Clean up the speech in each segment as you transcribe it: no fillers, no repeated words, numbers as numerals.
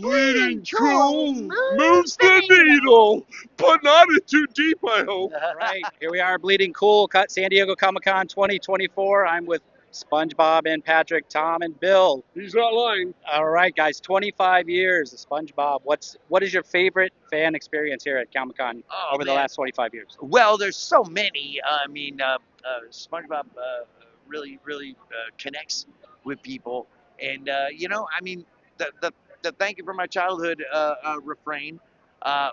Bleeding cool moves the needle, but not in too deep, I hope. All right, here we are, Bleeding Cool, San Diego Comic-Con 2024. I'm with SpongeBob and Patrick, Tom and Bill. He's not lying. All right, guys, 25 years of SpongeBob. What is your favorite fan experience here at Comic-Con Oh, over the man. last 25 years? Well, there's so many. I mean, SpongeBob really connects with people, and I mean, the "Thank you for my childhood" refrain,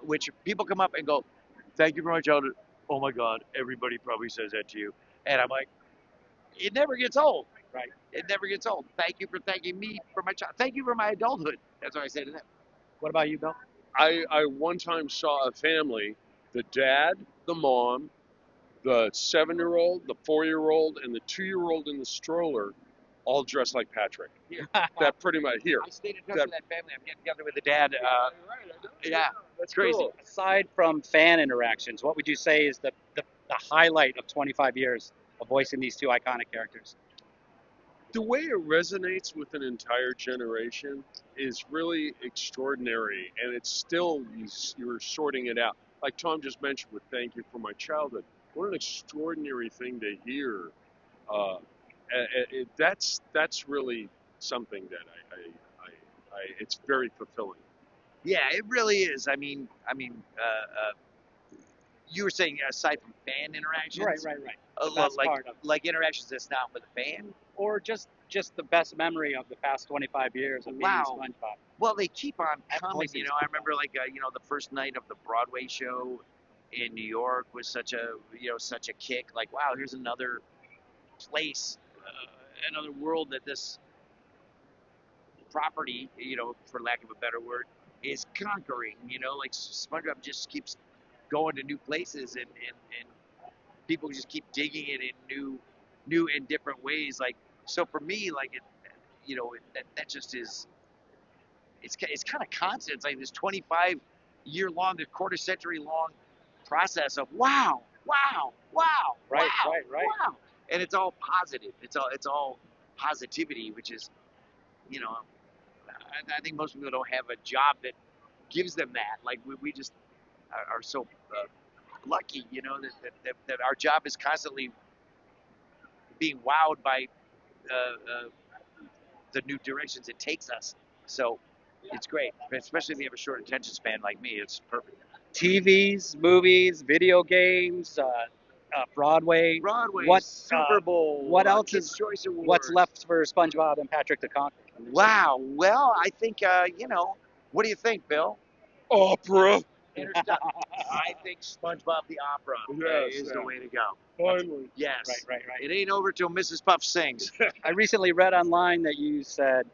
which people come up and go, "Thank you for my childhood." Oh my God, everybody probably says that to you, and I'm like, it never gets old. Right. It never gets old. Thank you for thanking me for my child. Thank you for my adulthood. That's what I say to them. What about you, Bill? I one time saw a family, the dad, the mom, the 7-year-old, the 4-year-old, and the 2-year-old in the stroller, all dressed like Patrick. That pretty much here. I stayed in touch with that family. I'm getting together with the dad. Yeah, That's crazy. cool. Aside from fan interactions, what would you say is the highlight of 25 years of voicing these two iconic characters? The way it resonates with an entire generation is really extraordinary, and it's still, you're sorting it out. Like Tom just mentioned with "Thank You for My Childhood," what an extraordinary thing to hear. Uh, that's really something that it's very fulfilling. Yeah, it really is. I mean, you were saying aside from fan interactions, Right. uh, The best like part of, like interactions that's not with a fan. or just the best memory of the past 25 years of being Wow. SpongeBob. Well, they keep on That coming. voice is I remember the first night of the Broadway show in New York was such a kick. Like, wow, here's another place, another world that this property, for lack of a better word, is conquering. Like SpongeBob just keeps going to new places, and people just keep digging it in new and different ways. Like, so for me, like that just is. It's kind of constant. It's like this 25-year long, this quarter century long process of wow, Right. wow, and it's all positive. It's all positivity, which is, I think most people don't have a job that gives them that. Like we just are so lucky, that our job is constantly being wowed by the new directions it takes us. So it's great, especially if you have a short attention span like me. It's perfect. TVs, movies, video games, Broadway. Broadway, What Super Bowl, what else Kids' is Choice Awards. what's left for SpongeBob and Patrick to conquer? Wow. Well, I think what do you think, Bill? Opera. I think SpongeBob the Opera is the way to go. Finally. Yes. Right. It ain't over till Mrs. Puff sings. I recently read online that you said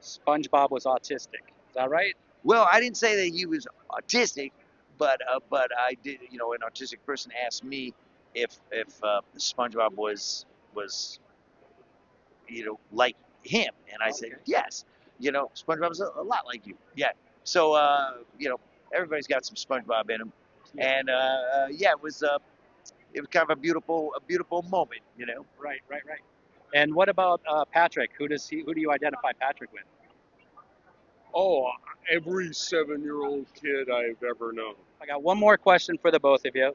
SpongeBob was autistic. Is that right? Well, I didn't say that he was autistic, but I did. An autistic person asked me if SpongeBob was like him, and I said yes. SpongeBob's a lot like you. Yeah. So everybody's got some SpongeBob in him, and it was kind of a beautiful moment. Right. And what about Patrick? Who do you identify Patrick with? Oh, every 7-year-old kid I've ever known. I got one more question for the both of you.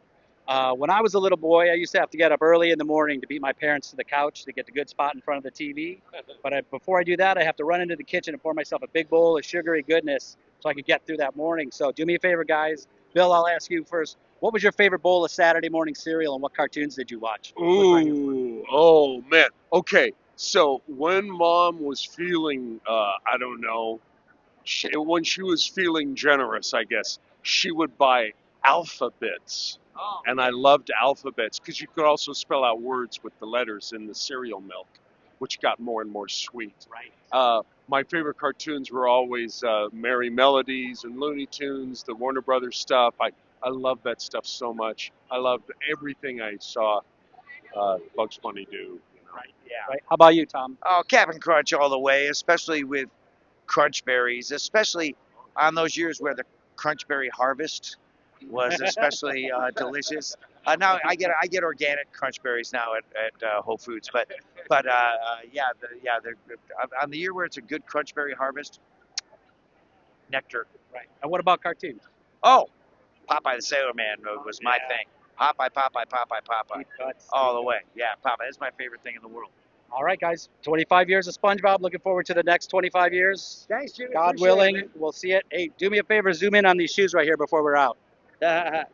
When I was a little boy, I used to have to get up early in the morning to beat my parents to the couch to get the good spot in front of the TV. But before I do that, I have to run into the kitchen and pour myself a big bowl of sugary goodness so I could get through that morning. So do me a favor, guys. Bill, I'll ask you first. What was your favorite bowl of Saturday morning cereal, and what cartoons did you watch? Ooh, oh man. Okay, so when Mom was feeling, I don't know, when she was feeling generous, I guess, she would buy alphabets. Oh. And I loved alphabets because you could also spell out words with the letters in the cereal milk, which got more and more sweet. Right. My favorite cartoons were always Merry Melodies and Looney Tunes, the Warner Brothers stuff. I love that stuff so much. I loved everything I saw Bugs Bunny do. Right. Yeah. Right. How about you, Tom? Oh, Cap'n Crunch all the way, especially with Crunch Berries, especially on those years where the Crunch Berry harvest was especially delicious. Now I get organic Crunch Berries now at Whole Foods, but on the year where it's a good Crunch Berry harvest, nectar. Right. And what about cartoons? Oh, Popeye the Sailor Man was my Yeah. thing. Popeye, Popeye, Popeye, Popeye. Deep cuts. All the way. Yeah, Popeye. That's my favorite thing in the world. All right, guys. 25 years of SpongeBob. Looking forward to the next 25 years. Thanks, Jimmy. God Appreciate it, willing, we'll see it. Hey, do me a favor. Zoom in on these shoes right here before we're out. man.